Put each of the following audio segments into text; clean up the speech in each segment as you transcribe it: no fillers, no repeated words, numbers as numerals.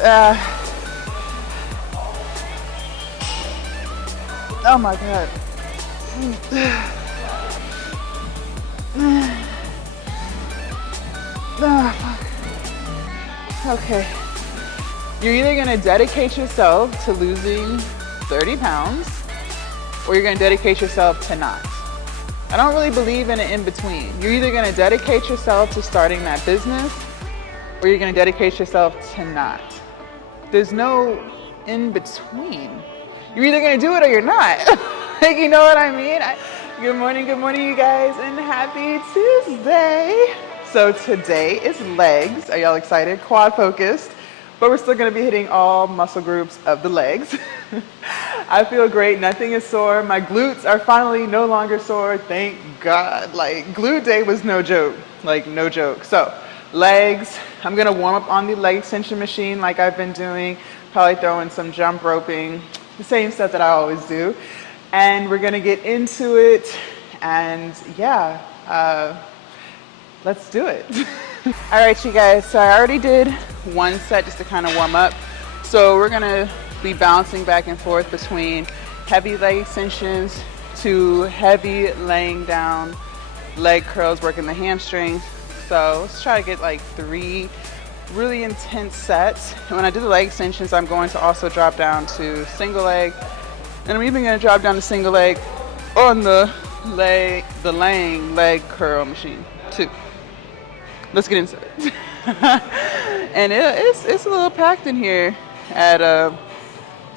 Oh my God. Okay. You're either gonna dedicate yourself to losing 30 pounds or you're gonna dedicate yourself to not. I don't really believe in an in-between. You're either gonna dedicate yourself to starting that business or you're gonna dedicate yourself to not. There's no in-between. You're either gonna do it or you're not. Like, you know what I mean? Good morning, you guys, and happy Tuesday. So today is legs. Are y'all excited? Quad focused, but we're still gonna be hitting all muscle groups of the legs. I feel great, nothing is sore. My glutes are finally no longer sore, thank God. Like, glute day was no joke, like no joke. So legs, I'm gonna warm up on the leg extension machine like I've been doing, probably throw in some jump roping, the same stuff that I always do. And we're gonna get into it, and yeah, let's do it. All right, you guys, so I already did one set just to kind of warm up. So we're gonna be bouncing back and forth between heavy leg extensions to heavy laying down leg curls, working the hamstrings. So let's try to get like 3 really intense sets. And when I do the leg extensions, I'm going to also drop down to single leg. And I'm even gonna drop down to single leg on the laying leg curl machine too. Let's get into it. And it's a little packed in here at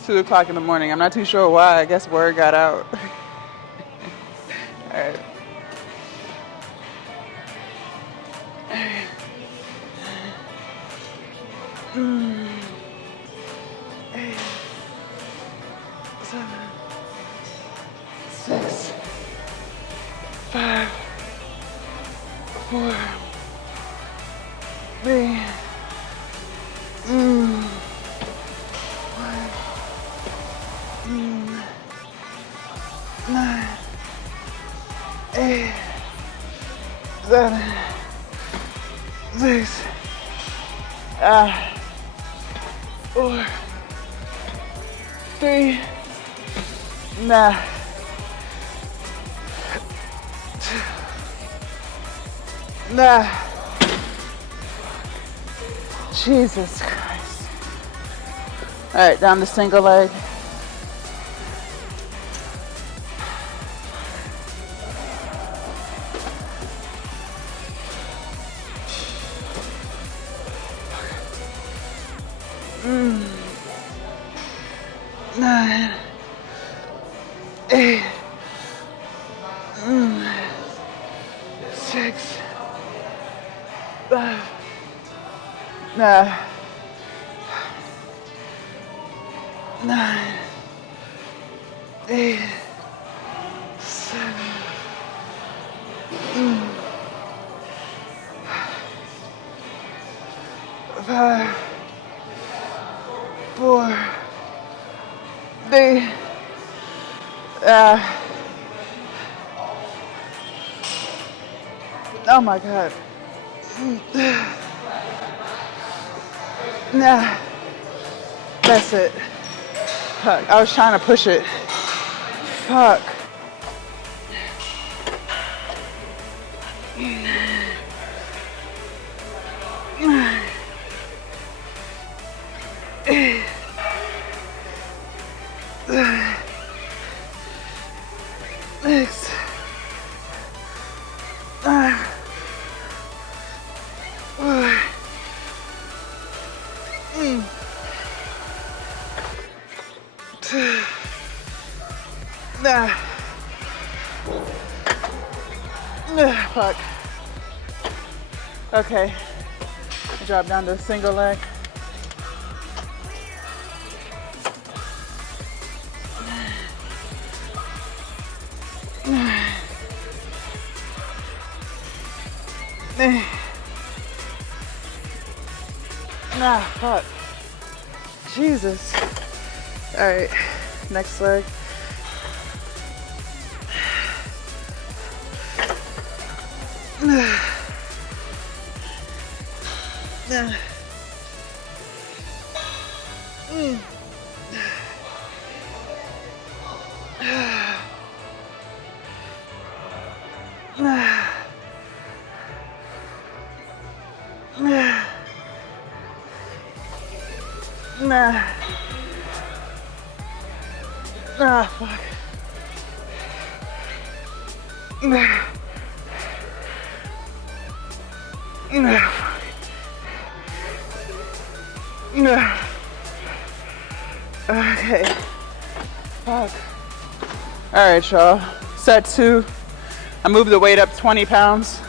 2 o'clock in the morning. I'm not too sure why. I guess word got out. All right. Eight, 7, 6, 5, 4, 3, 1, 9, 8, 7, 6, 4, 3, 2, Jesus Christ. All right, down the single leg. Nine, 8, 6, 5, 9, 8, 7, 5, 4, 3, oh my God. Nah, that's it. Fuck, I was trying to push it. Fuck. Next. Fuck. Okay. Drop down to single leg. Nah, fuck. Jesus. All right, next leg. Fuck. Okay. Fuck. All right, y'all. Set 2. I moved the weight up 20 pounds.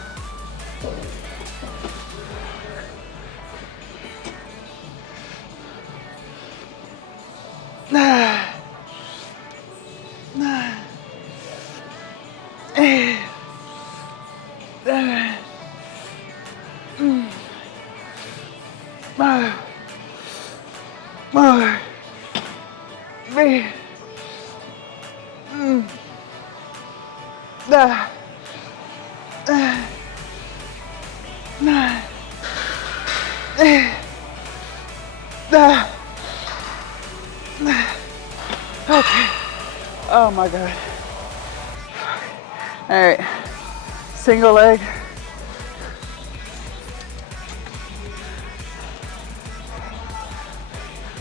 Okay. Oh my God. All right. Single leg.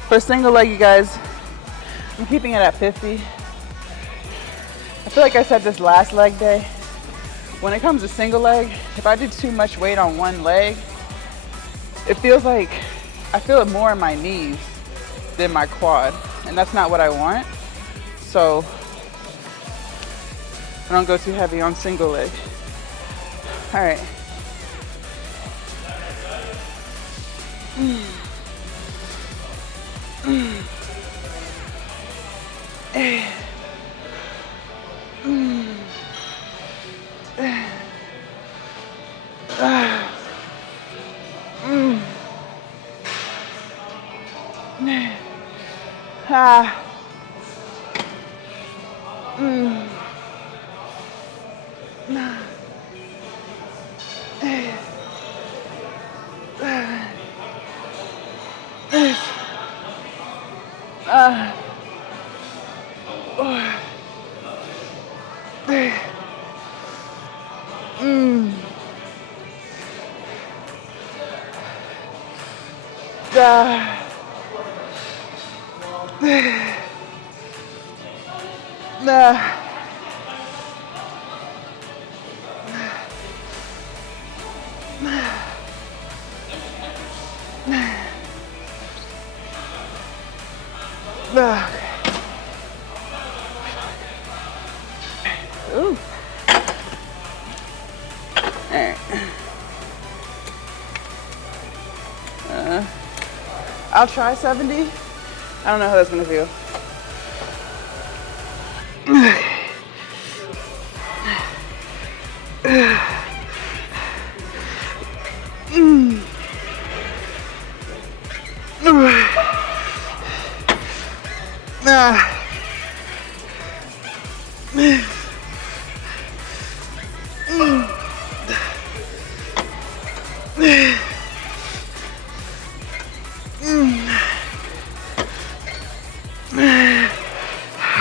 For single leg, you guys, I'm keeping it at 50. I feel like I said this last leg day. When it comes to single leg, if I do too much weight on one leg, it feels like I feel it more in my knees than my quad, and that's not what I want. So I don't go too heavy on single leg. All right. Ooh. All right. I'll try 70. I don't know how that's gonna feel.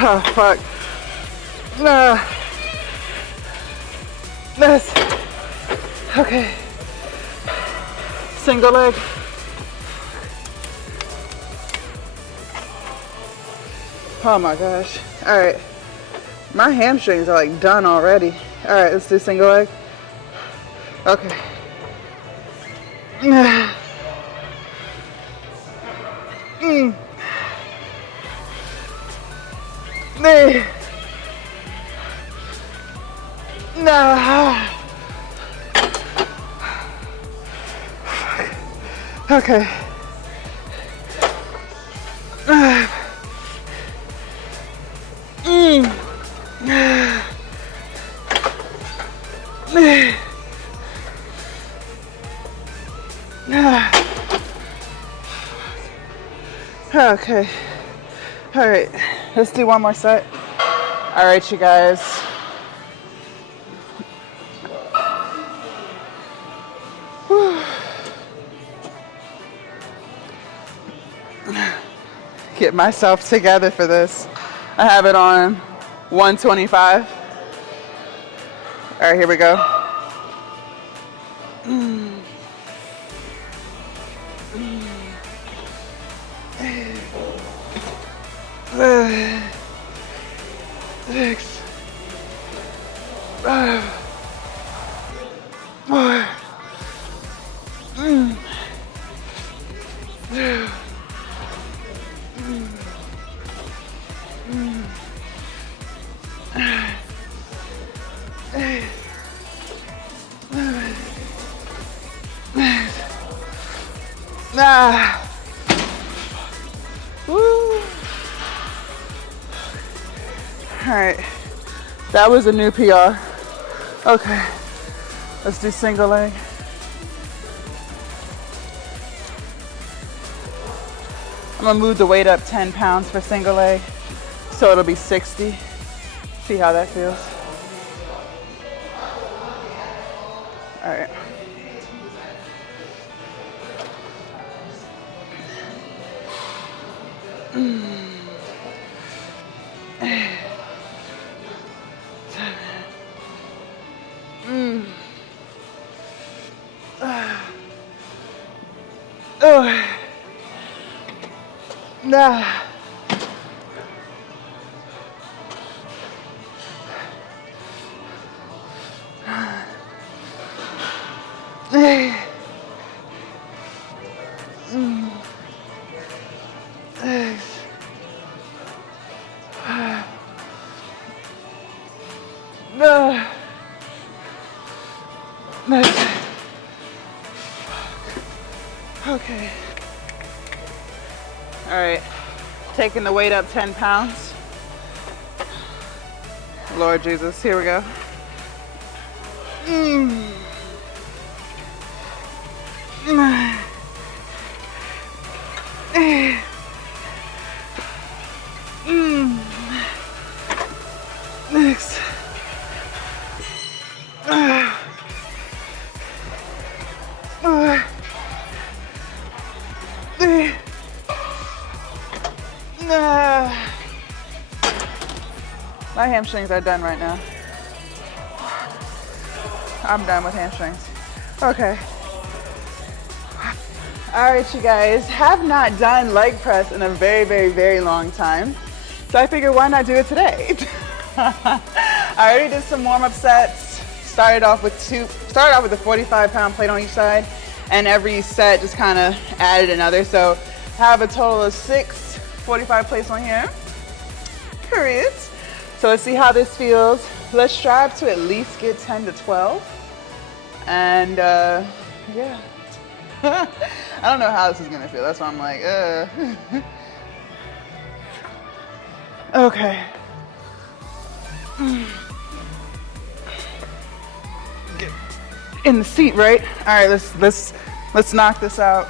Oh, fuck. This. Okay. Single leg. Oh my gosh. All right. My hamstrings are like done already. All right, let's do single leg. Okay. Okay. Okay. All right. Let's do one more set. All right, you guys. get myself together for this. I have it on 125. All right, here we go. Six, 5, 4, 2, Woo. All right, that was a new PR. Okay, let's do single leg. I'm gonna move the weight up 10 pounds for single leg, so it'll be 60. See how that feels. All right. Nah. Okay. All right, taking the weight up 10 pounds. Lord Jesus, here we go. Next. My hamstrings are done right now. I'm done with hamstrings. Okay. All right, you guys, have not done leg press in a very, very, very long time. So I figured, why not do it today? I already did some warm-up sets. Started off with a 45-pound plate on each side, and every set just kind of added another. So I have a total of 6 45 plates on here. Period. So let's see how this feels. Let's strive to at least get 10 to 12. And yeah. I don't know how this is gonna feel. That's why I'm like, Okay. Get in the seat, right? All right, let's knock this out.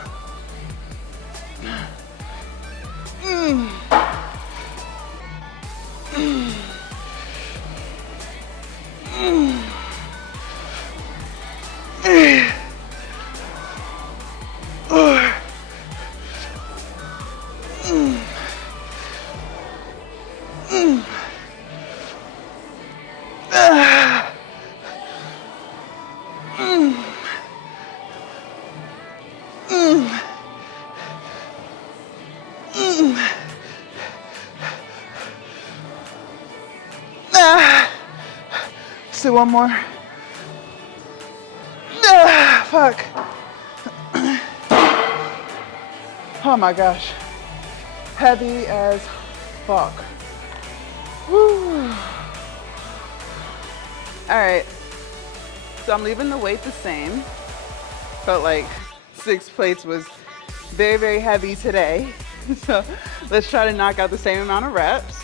Let's do one more. Fuck. Oh my gosh. Heavy as fuck. Woo. All right. So I'm leaving the weight the same. Felt like 6 plates was very, very heavy today. So let's try to knock out the same amount of reps.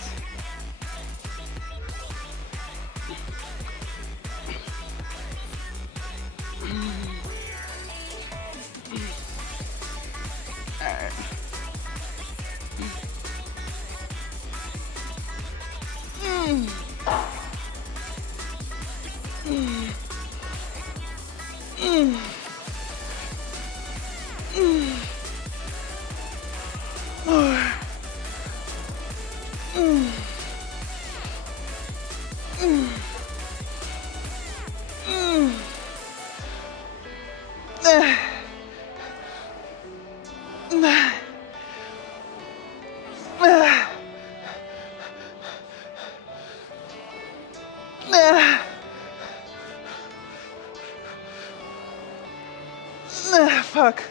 Fuck.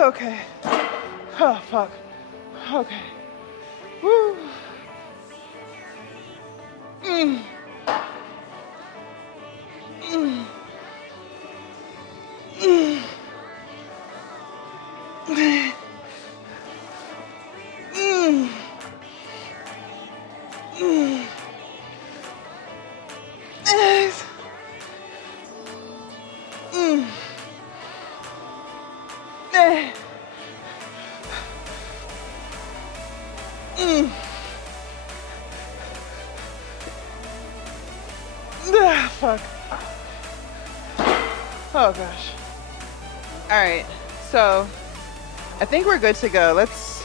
Okay. Oh, fuck. Okay. Woo. Fuck. Oh gosh. All right, so I think we're good to go. Let's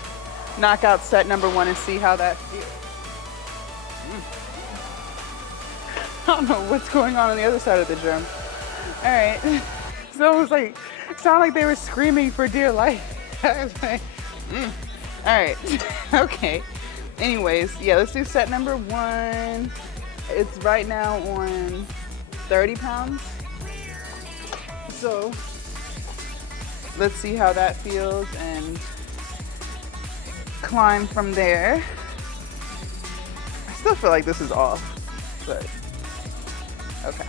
knock out set number 1 and see how that feels. I don't know what's going on the other side of the gym. All right, it's almost like, it sounded like they were screaming for dear life. I was like, all right, okay. Anyways, yeah, let's do set number 1. It's right now on 30 pounds. So let's see how that feels and climb from there. I still feel like this is off, but okay.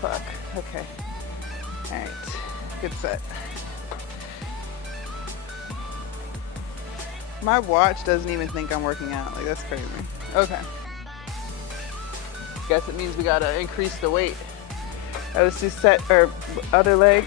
Fuck. Okay. All right. Good set. My watch doesn't even think I'm working out. Like, that's crazy. Okay. Guess it means we gotta increase the weight. Let's do set or other leg.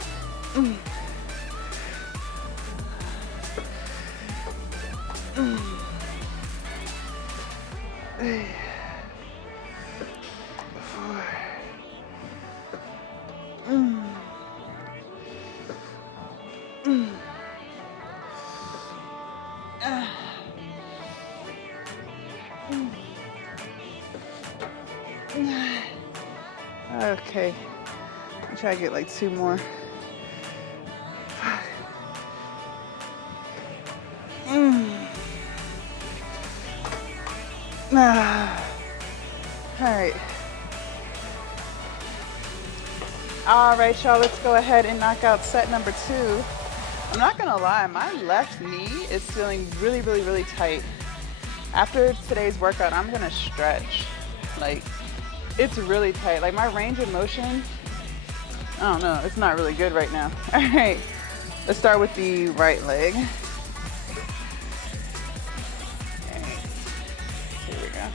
Okay, I'll try to get like 2 more. All right, y'all, let's go ahead and knock out set number 2. I'm not gonna lie, my left knee is feeling really, really, really tight. After today's workout, I'm gonna stretch. Like, it's really tight. Like, my range of motion, I don't know, it's not really good right now. All right, let's start with the right leg. All right, here we go.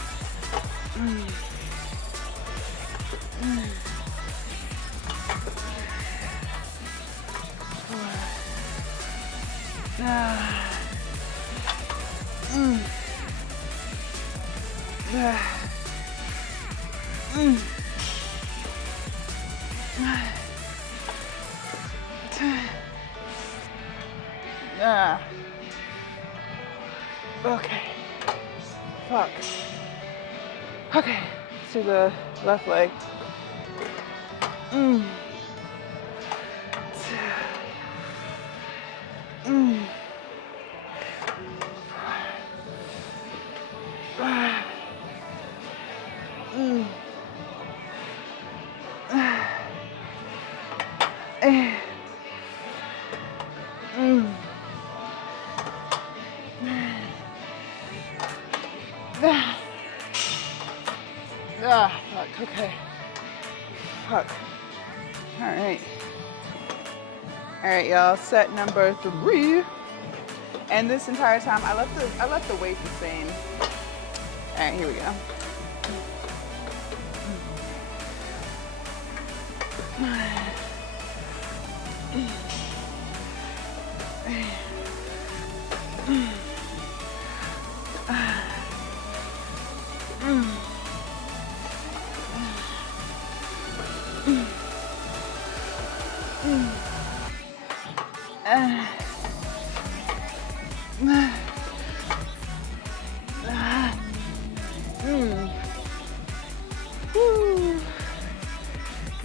Okay. Fuck. Okay. To the left leg. Fuck, okay. Fuck. All right. All right, y'all, set number 3. And this entire time, I left the weight the same. All right, here we go.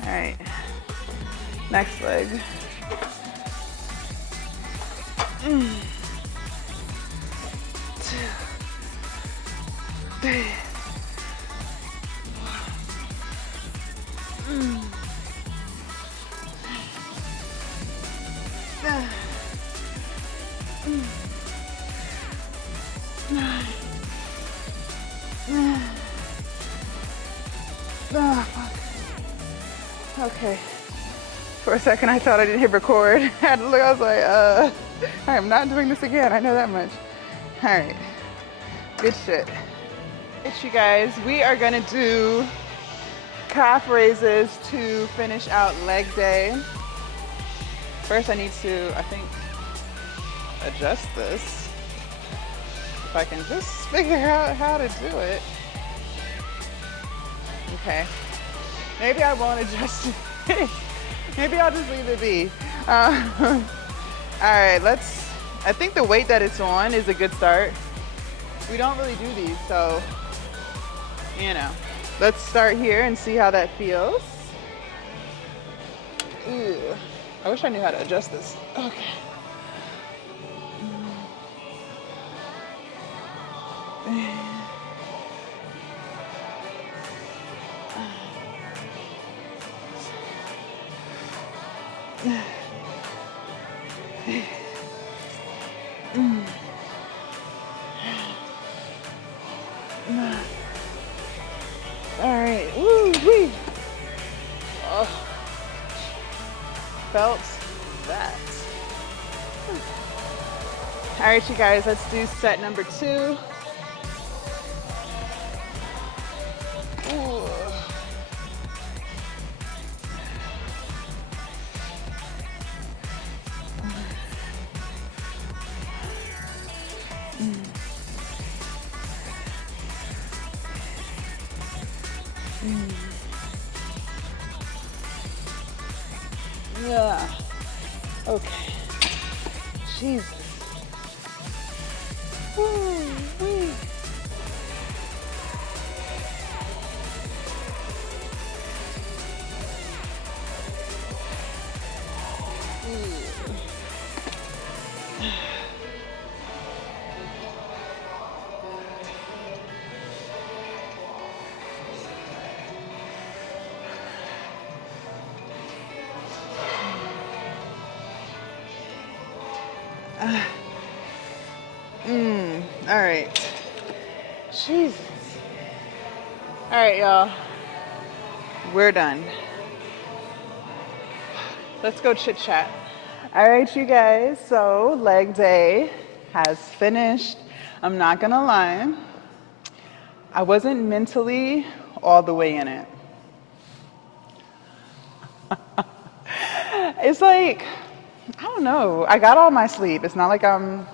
All right, next leg. Two, three. Oh, fuck. Okay. For a second, I thought I didn't hit record. I had to look, I was like, I am not doing this again. I know that much. All right. Good shit. It's you guys. We are gonna do calf raises to finish out leg day. First, I need to, I think, adjust this. If I can just figure out how to do it. Okay. Maybe I won't adjust it. Maybe I'll just leave it be. All right, I think the weight that it's on is a good start. We don't really do these, so, you know. Let's start here and see how that feels. Ew. I wish I knew how to adjust this. Okay. All right, woo-wee. Oh, felt that. All right, you guys, let's do set number 2. Ooh. Yeah. Okay. Jesus. Woo-wee. All right. Jesus. All right, y'all. We're done. Let's go chit chat. All right, you guys. So leg day has finished. I'm not gonna lie. I wasn't mentally all the way in it. It's like, I don't know. I got all my sleep. It's not like I'm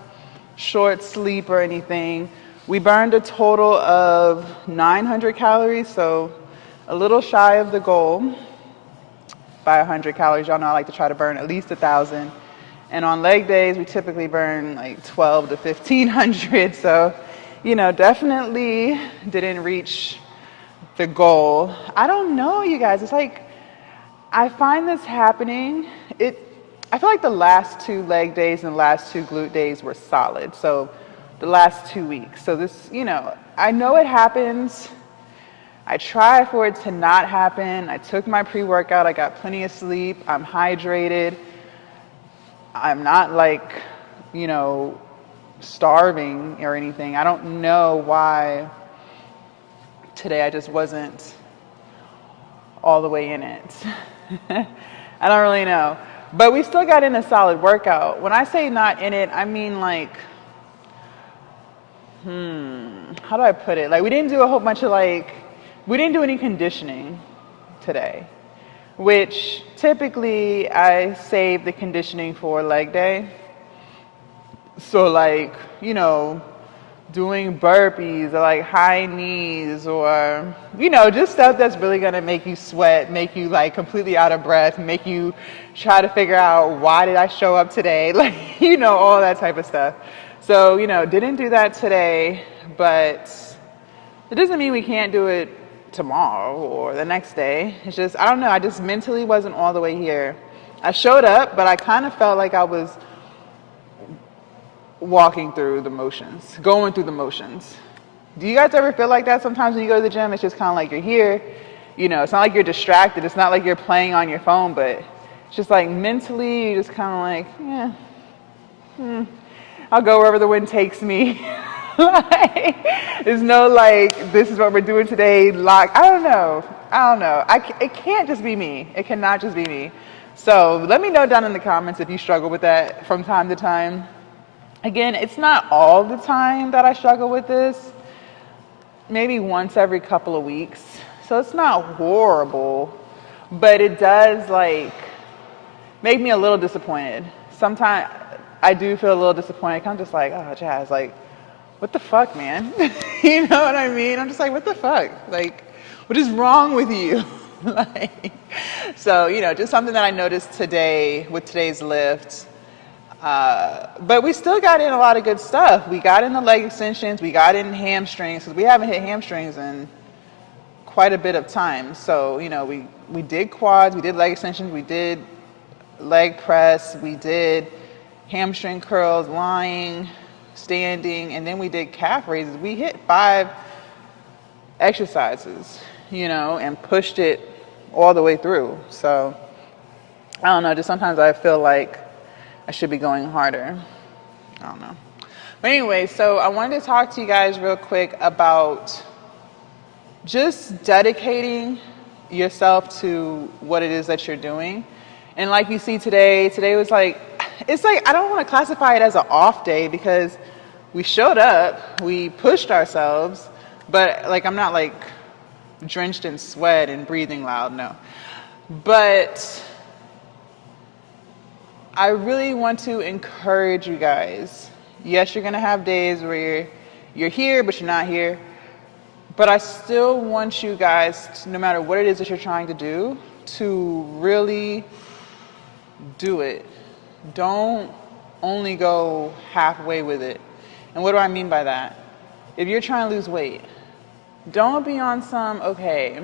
short sleep or anything. We burned a total of 900 calories, so a little shy of the goal by 100 calories. Y'all know I like to try to burn at least 1,000. And on leg days, we typically burn like 12 to 1,500. So, you know, definitely didn't reach the goal. I don't know, you guys. It's like, I find this happening. I feel like the last 2 leg days and the last 2 glute days were solid. So the last 2 weeks. So this, you know, I know it happens. I try for it to not happen. I took my pre-workout. I got plenty of sleep. I'm hydrated. I'm not like, you know, starving or anything. I don't know why today I just wasn't all the way in it. I don't really know. But we still got in a solid workout. When I say not in it, I mean like how do I put it? Like, we didn't do a whole bunch of we didn't do any conditioning today, which typically I save the conditioning for leg day. So doing burpees or high knees or, just stuff that's really going to make you sweat, make you completely out of breath, make you try to figure out why did I show up today? All that type of stuff. So, didn't do that today, but it doesn't mean we can't do it tomorrow or the next day. It's just, I don't know, I just mentally wasn't all the way here. I showed up, but I kind of felt like I was walking through the motions, going through the motions. Do you guys ever feel like that sometimes when you go to the gym? It's just kind of like you're here, it's not like you're distracted. It's not like you're playing on your phone, but it's just mentally, you're just kind of I'll go wherever the wind takes me. There's no this is what we're doing today. I don't know. It can't just be me. It cannot just be me. So let me know down in the comments if you struggle with that from time to time. Again, it's not all the time that I struggle with this. Maybe once every couple of weeks. So it's not horrible, but it does make me a little disappointed. Sometimes I do feel a little disappointed. I'm just oh, Jazz, what the fuck, man? You know what I mean? I'm just what the fuck? What is wrong with you? So, just something that I noticed today with today's lift. But we still got in a lot of good stuff. We got in the leg extensions, we got in hamstrings, because we haven't hit hamstrings in quite a bit of time. So, we did quads, we did leg extensions, we did leg press, we did hamstring curls, lying, standing, and then we did calf raises. We hit 5 exercises, and pushed it all the way through. So, I don't know, just sometimes I feel like I should be going harder. I don't know. But anyway, so I wanted to talk to you guys real quick about just dedicating yourself to what it is that you're doing. And like you see today was I don't want to classify it as an off day because we showed up, we pushed ourselves, but I'm not drenched in sweat and breathing loud, no. But I really want to encourage you guys. Yes, you're going to have days where you're here, but you're not here. But I still want you guys, no matter what it is that you're trying to do, to really do it. Don't only go halfway with it. And what do I mean by that? If you're trying to lose weight, don't be on okay,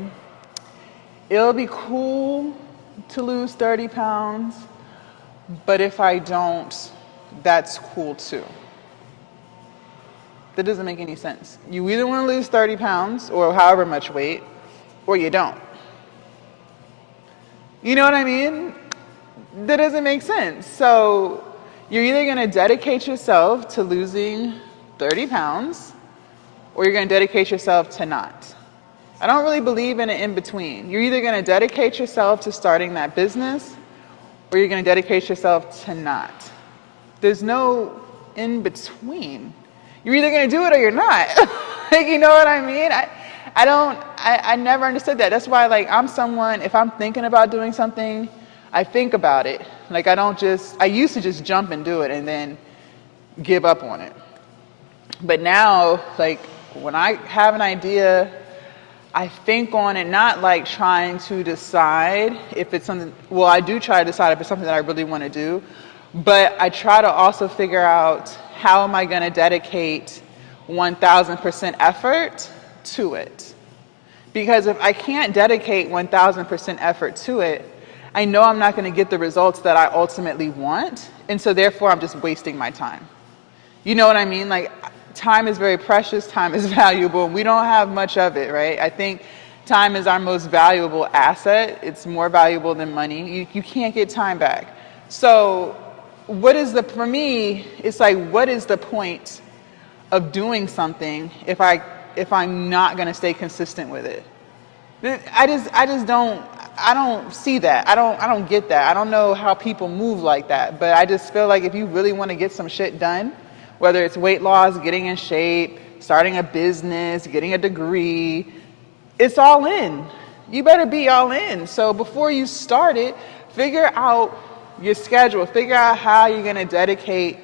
it'll be cool to lose 30 pounds. But if I don't, that's cool too. That doesn't make any sense. You either want to lose 30 pounds or however much weight, or you don't. You know what I mean? That doesn't make sense. So you're either going to dedicate yourself to losing 30 pounds, or you're going to dedicate yourself to not. I don't really believe in an in-between. You're either going to dedicate yourself to starting that business, or you're going to dedicate yourself to not. There's no in-between. You're either going to do it or you're not. You know what I mean? I never understood that. That's why, I'm someone, if I'm thinking about doing something, I think about it. I used to just jump and do it and then give up on it. But now, when I have an idea, I think on it, not trying to decide if it's something, well, I do try to decide if it's something that I really want to do, but I try to also figure out how am I going to dedicate 1,000% effort to it. Because if I can't dedicate 1,000% effort to it, I know I'm not going to get the results that I ultimately want, and so therefore I'm just wasting my time. You know what I mean? Time is very precious, time is valuable, and we don't have much of it, right? I think time is our most valuable asset. It's more valuable than money. You can't get time back. So for me, it's what is the point of doing something if I'm not going to stay consistent with it? I don't see that. I don't get that. I don't know how people move like that, but I just feel if you really want to get some shit done, whether it's weight loss, getting in shape, starting a business, getting a degree. It's all in. You better be all in. So before you start it, figure out your schedule. Figure out how you're going to dedicate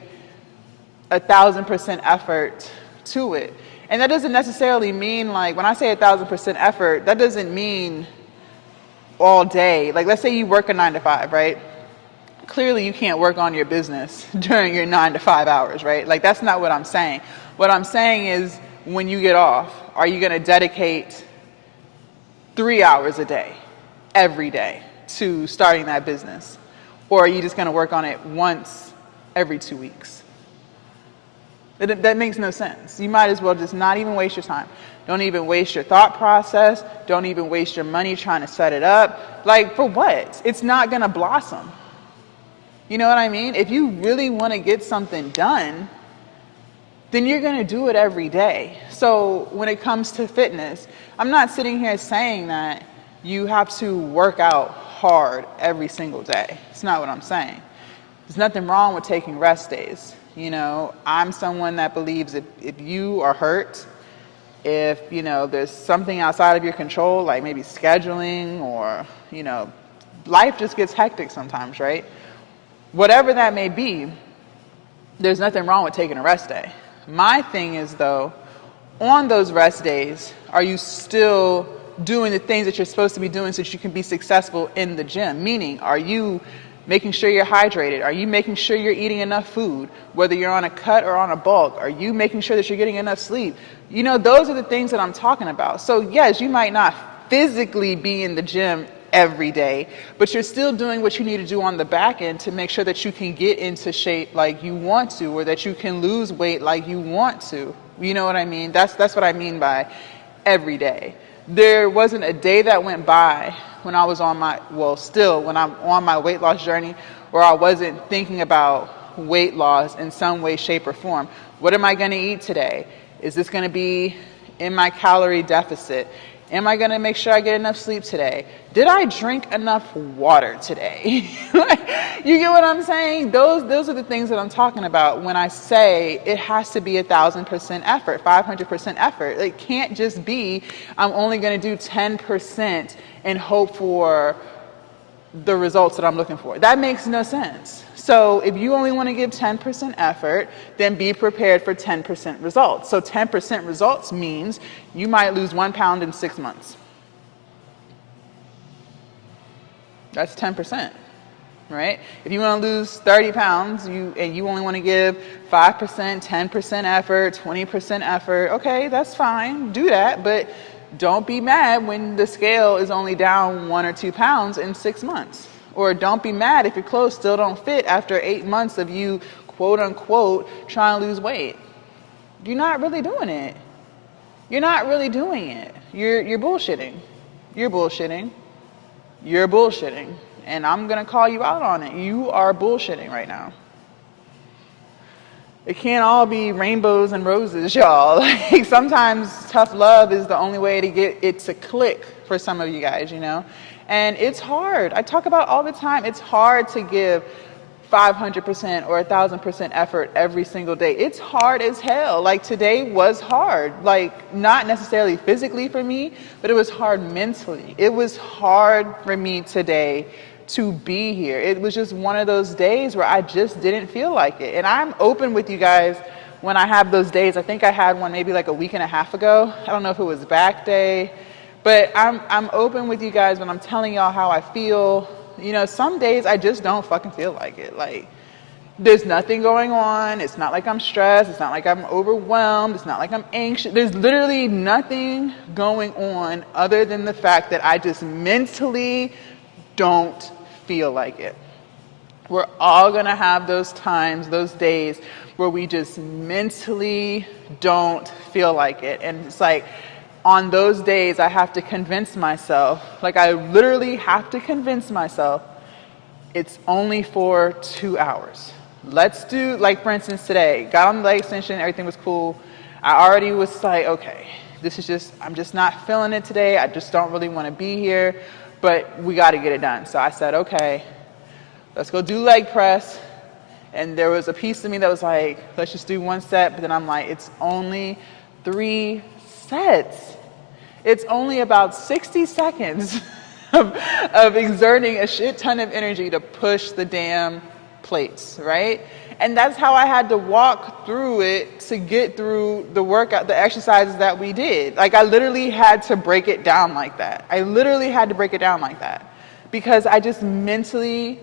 1,000% effort to it. And that doesn't necessarily mean, like, when I say 1,000% effort, that doesn't mean all day. Like, let's say you work a 9 to 5, right? Clearly you can't work on your business during your 9 to 5 hours, right? Like, that's not what I'm saying. What I'm saying is, when you get off, are you going to dedicate 3 hours a day, every day, to starting that business? Or are you just going to work on it once every 2 weeks? That makes no sense. You might as well just not even waste your time. Don't even waste your thought process. Don't even waste your money trying to set it up. Like, for what? It's not going to blossom. You know what I mean? If you really want to get something done, then you're going to do it every day. So when it comes to fitness, I'm not sitting here saying that you have to work out hard every single day. It's not what I'm saying. There's nothing wrong with taking rest days. You know, I'm someone that believes if you are hurt, if, you know, there's something outside of your control, like maybe scheduling or, you know, life just gets hectic sometimes, right? Whatever that may be, there's nothing wrong with taking a rest day. My thing is, though, on those rest days, are you still doing the things that you're supposed to be doing so that you can be successful in the gym? Meaning, are you making sure you're hydrated? Are you making sure you're eating enough food, whether you're on a cut or on a bulk? Are you making sure that you're getting enough sleep? You know, those are the things that I'm talking about. So yes, you might not physically be in the gym every day, but you're still doing what you need to do on the back end to make sure that you can get into shape like you want to, or that you can lose weight like you want to. You know what I mean? That's what I mean by every day. There wasn't a day that went by when I was on my, well, still, when I'm on my weight loss journey, where I wasn't thinking about weight loss in some way, shape, or form. What am I going to eat today? Is this going to be in my calorie deficit? Am I going to make sure I get enough sleep today? Did I drink enough water today? You get what I'm saying? Those are the things that I'm talking about when I say it has to be 1,000% effort, 500% effort. It can't just be, I'm only going to do 10% and hope for the results that I'm looking for. That makes no sense. So if you only want to give 10% effort, then be prepared for 10% results. So 10% results means you might lose 1 pound in 6 months. That's 10%, right? If you want to lose 30 pounds and you only want to give 5%, 10% effort, 20% effort, okay, that's fine. Do that, but don't be mad when the scale is only down 1 or 2 pounds in 6 months. Or don't be mad if your clothes still don't fit after 8 months of you, quote unquote, trying to lose weight. You're not really doing it. You're not really doing it. You're bullshitting. You're bullshitting. You're bullshitting. And I'm going to call you out on it. You are bullshitting right now. It can't all be rainbows and roses, y'all. Like, sometimes tough love is the only way to get it to click for some of you guys, you know? And it's hard. I talk about all the time. It's hard to give 500% or 1,000% effort every single day. It's hard as hell. Like, today was hard. Like, not necessarily physically for me, but it was hard mentally. It was hard for me today to be here. It was just one of those days where I just didn't feel like it. And I'm open with you guys when I have those days. I think I had one maybe like a week and a half ago. I don't know if it was back day, but I'm open with you guys when I'm telling y'all how I feel. You know, some days I just don't fucking feel like it. Like, there's nothing going on. It's not like I'm stressed. It's not like I'm overwhelmed. It's not like I'm anxious. There's literally nothing going on other than the fact that I just mentally don't feel like it. We're all gonna have those times, those days where we just mentally don't feel like it. And it's like, on those days, I have to convince myself, like I literally have to convince myself, it's only for 2 hours. Let's do, like for instance today, got on the leg extension, everything was cool. I already was like, okay, I'm just not feeling it today. I just don't really want to be here, but we got to get it done. So I said, okay, let's go do leg press. And there was a piece of me that was like, let's just do 1 set. But then I'm like, it's only 3 sets. It's only about 60 seconds of exerting a shit ton of energy to push the damn plates, right? And that's how I had to walk through it to get through the workout, the exercises that we did. Like, I literally had to break it down like that. I literally had to break it down like that because I just mentally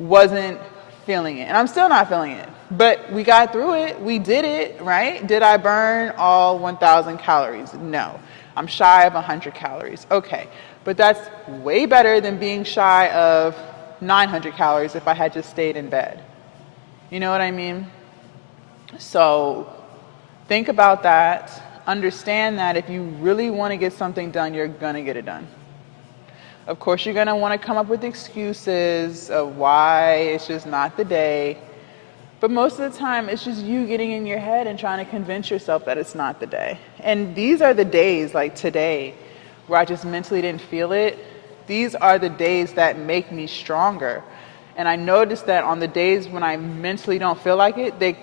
wasn't feeling it. And I'm still not feeling it. But we got through it. We did it, right? Did I burn all 1,000 calories? No. I'm shy of 100 calories. Okay. But that's way better than being shy of 900 calories if I had just stayed in bed. You know what I mean? So think about that. Understand that if you really want to get something done, you're going to get it done. Of course, you're going to want to come up with excuses of why it's just not the day. But most of the time, it's just you getting in your head and trying to convince yourself that it's not the day. And these are the days, like today, where I just mentally didn't feel it. These are the days that make me stronger. And I noticed that on the days when I mentally don't feel like it, they're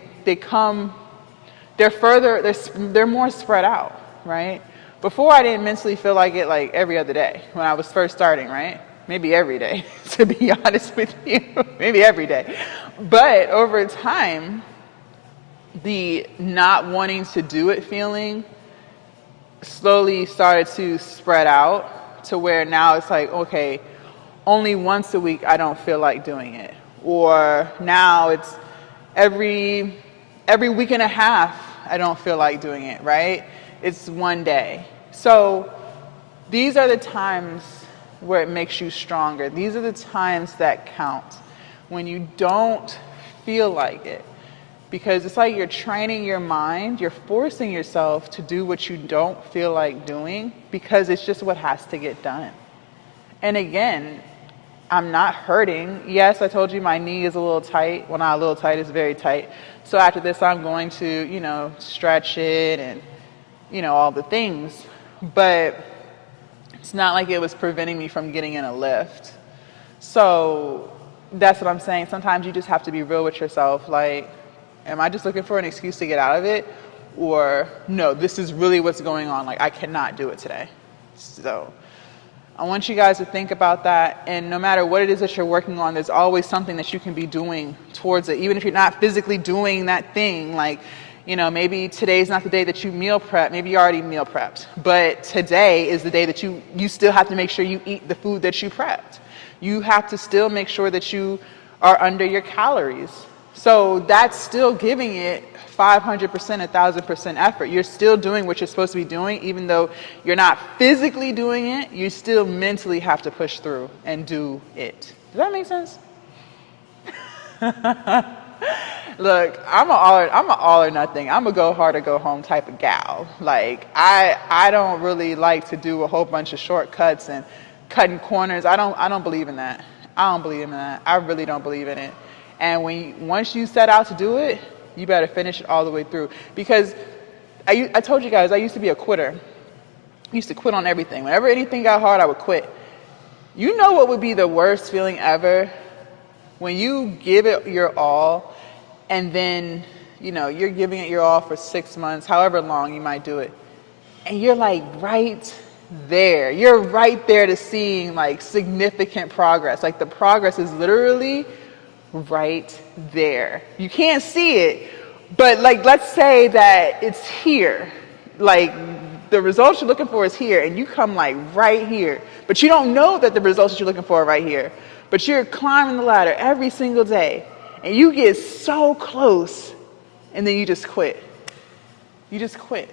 more spread out, right? Before I didn't mentally feel like it like every other day when I was first starting, right? Maybe every day, to be honest with you, maybe every day. But over time, the not wanting to do it feeling slowly started to spread out to where now it's like, okay, only once a week I don't feel like doing it. Or now it's every week and a half I don't feel like doing it, right? It's one day. So these are the times where it makes you stronger. These are the times that count when you don't feel like it. Because it's like you're training your mind, you're forcing yourself to do what you don't feel like doing because it's just what has to get done. And again, I'm not hurting. Yes, I told you my knee is a little tight. Well, not a little tight, it's very tight. So after this, I'm going to, stretch it and, all the things. But it's not like it was preventing me from getting in a lift. So that's what I'm saying. Sometimes you just have to be real with yourself. Like, am I just looking for an excuse to get out of it? Or no, this is really what's going on. Like, I cannot do it today. So I want you guys to think about that. And no matter what it is that you're working on, there's always something that you can be doing towards it. Even if you're not physically doing that thing, like, maybe today's not the day that you meal prep. Maybe you already meal prepped. But today is the day that you still have to make sure you eat the food that you prepped. You have to still make sure that you are under your calories. So that's still giving it 500%, 1,000% effort. You're still doing what you're supposed to be doing, even though you're not physically doing it, you still mentally have to push through and do it. Does that make sense? Look, I'm an all or nothing. I'm a go hard or go home type of gal. Like, I don't really like to do a whole bunch of shortcuts and cutting corners. I don't believe in that. I really don't believe in it. And once you set out to do it, you better finish it all the way through. Because I told you guys, I used to be a quitter. I used to quit on everything. Whenever anything got hard, I would quit. You know what would be the worst feeling ever? When you give it your all, and then, you're giving it your all for 6 months, however long you might do it. And you're like right there. You're right there to seeing like significant progress. Like the progress is literally right there. You can't see it, but like, let's say that it's here. Like the results you're looking for is here, and you come like right here, but you don't know that the results that you're looking for are right here. But you're climbing the ladder every single day, and you get so close, and then you just quit. You just quit.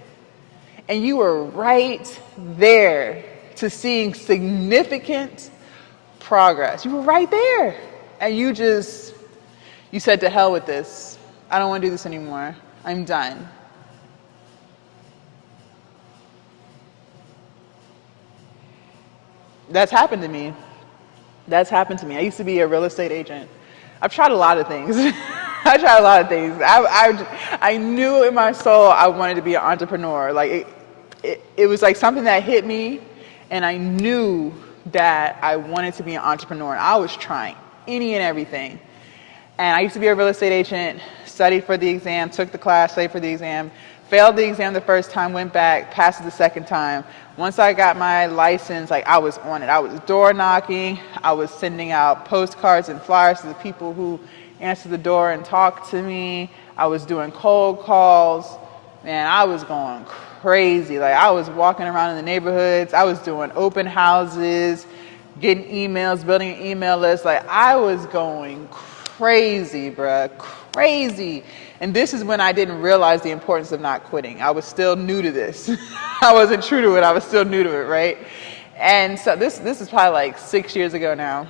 And you were right there to seeing significant progress. You were right there. And you said, to hell with this. I don't want to do this anymore. I'm done. That's happened to me. I used to be a real estate agent. I've tried a lot of things. I knew in my soul I wanted to be an entrepreneur. Like it was like something that hit me, and I knew that I wanted to be an entrepreneur. And I was trying any and everything. And I used to be a real estate agent, studied for the exam, took the class, studied for the exam, failed the exam the first time, went back, passed it the second time. Once I got my license, like I was on it. I was door knocking. I was sending out postcards and flyers to the people who answer the door and talk to me. I was doing cold calls. Man, I was going crazy. Like I was walking around in the neighborhoods. I was doing open houses, getting emails, building an email list. Like I was going crazy, bruh, crazy. And this is when I didn't realize the importance of not quitting. I was still new to this. I wasn't true to it. I was still new to it, right? And so this is probably like 6 years ago now.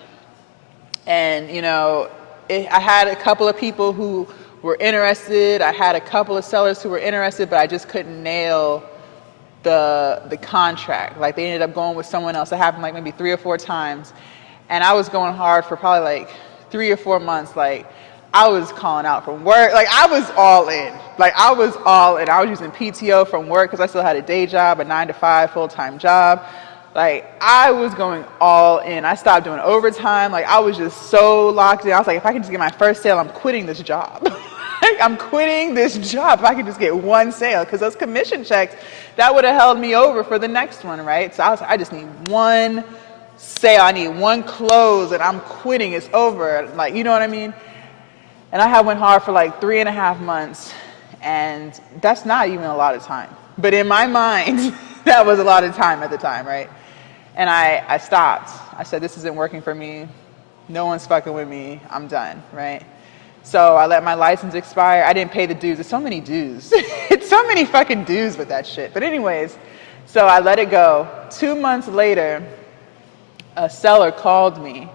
And, you know, I had a couple of people who were interested. I had a couple of sellers who were interested, but I just couldn't nail the contract. Like they ended up going with someone else. It happened like maybe 3 or 4 times. And I was going hard for probably like 3 or 4 months. Like I was calling out from work. Like I was all in. Like I was all in. I was using PTO from work because I still had a day job, a 9-to-5 full-time job. Like I was going all in. I stopped doing overtime. Like I was just so locked in. I was like, if I can just get my first sale, I'm quitting this job. Like, I'm quitting this job if I can just get one sale, because those commission checks, that would have held me over for the next one, right? So I was like, I just need one sale. I need one close and I'm quitting. It's over. Like, you know what I mean? And I went hard for like 3.5 months, and that's not even a lot of time. But in my mind, that was a lot of time at the time, right? And I stopped. I said, this isn't working for me. No one's fucking with me. I'm done, right? So I let my license expire. I didn't pay the dues. There's so many dues. It's so many fucking dues with that shit. But anyways, so I let it go. 2 months later, a seller called me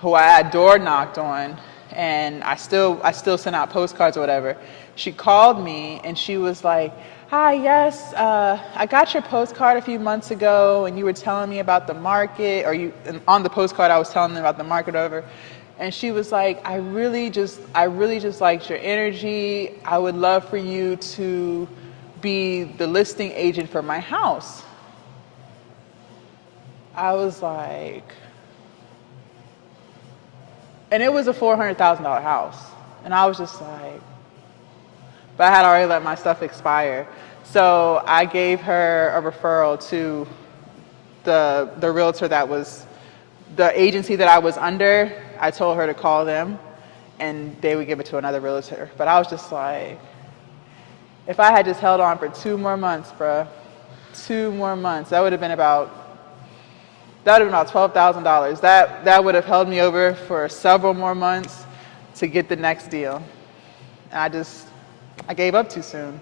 who I had door knocked on, and I still sent out postcards or whatever. She called me and she was like, hi, yes, I got your postcard a few months ago and you were telling me about the market, and on the postcard I was telling them about the market or whatever. And she was like, I really just liked your energy. I would love for you to be the listing agent for my house. I was like, and it was a $400,000 house. And I was just like, but I had already let my stuff expire. So I gave her a referral to the realtor that was, the agency that I was under. I told her to call them and they would give it to another realtor. But I was just like, if I had just held on for 2 more months, bruh, 2 more months, that would have been about $12,000. That would have held me over for several more months to get the next deal. And I gave up too soon.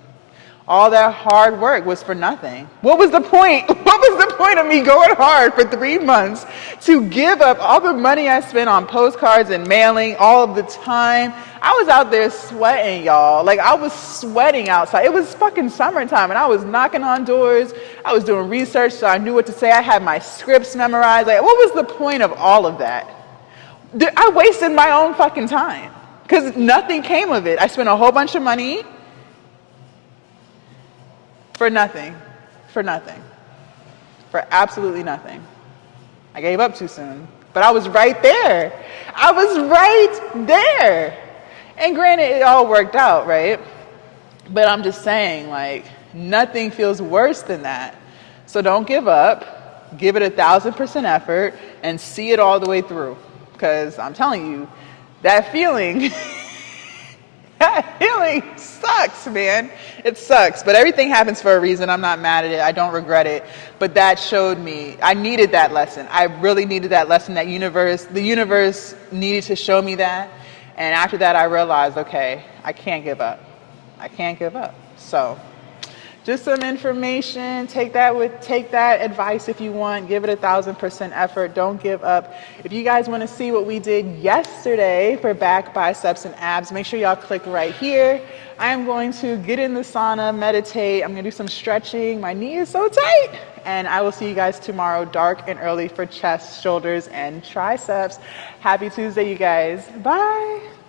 All that hard work was for nothing. What was the point? What was the point of me going hard for 3 months to give up all the money I spent on postcards and mailing, all of the time? I was out there sweating, y'all. Like, I was sweating outside. It was fucking summertime, and I was knocking on doors. I was doing research, so I knew what to say. I had my scripts memorized. Like, what was the point of all of that? I wasted my own fucking time because nothing came of it. I spent a whole bunch of money for nothing, for absolutely nothing. I gave up too soon, but I was right there. I was right there. And granted, it all worked out, right? But I'm just saying, like, nothing feels worse than that. So don't give up. Give it 1,000% effort and see it all the way through. Because I'm telling you, that feeling, that feeling sucks, man. It sucks. But everything happens for a reason. I'm not mad at it. I don't regret it. But that showed me, I needed that lesson. I really needed that lesson. The universe needed to show me that. And after that, I realized, okay, I can't give up. I can't give up. So just some information. Take that advice if you want. Give it 1,000% effort. Don't give up. If you guys want to see what we did yesterday for back, biceps, and abs, make sure y'all click right here. I am going to get in the sauna, meditate. I'm going to do some stretching. My knee is so tight. And I will see you guys tomorrow, dark and early, for chest, shoulders, and triceps. Happy Tuesday, you guys. Bye.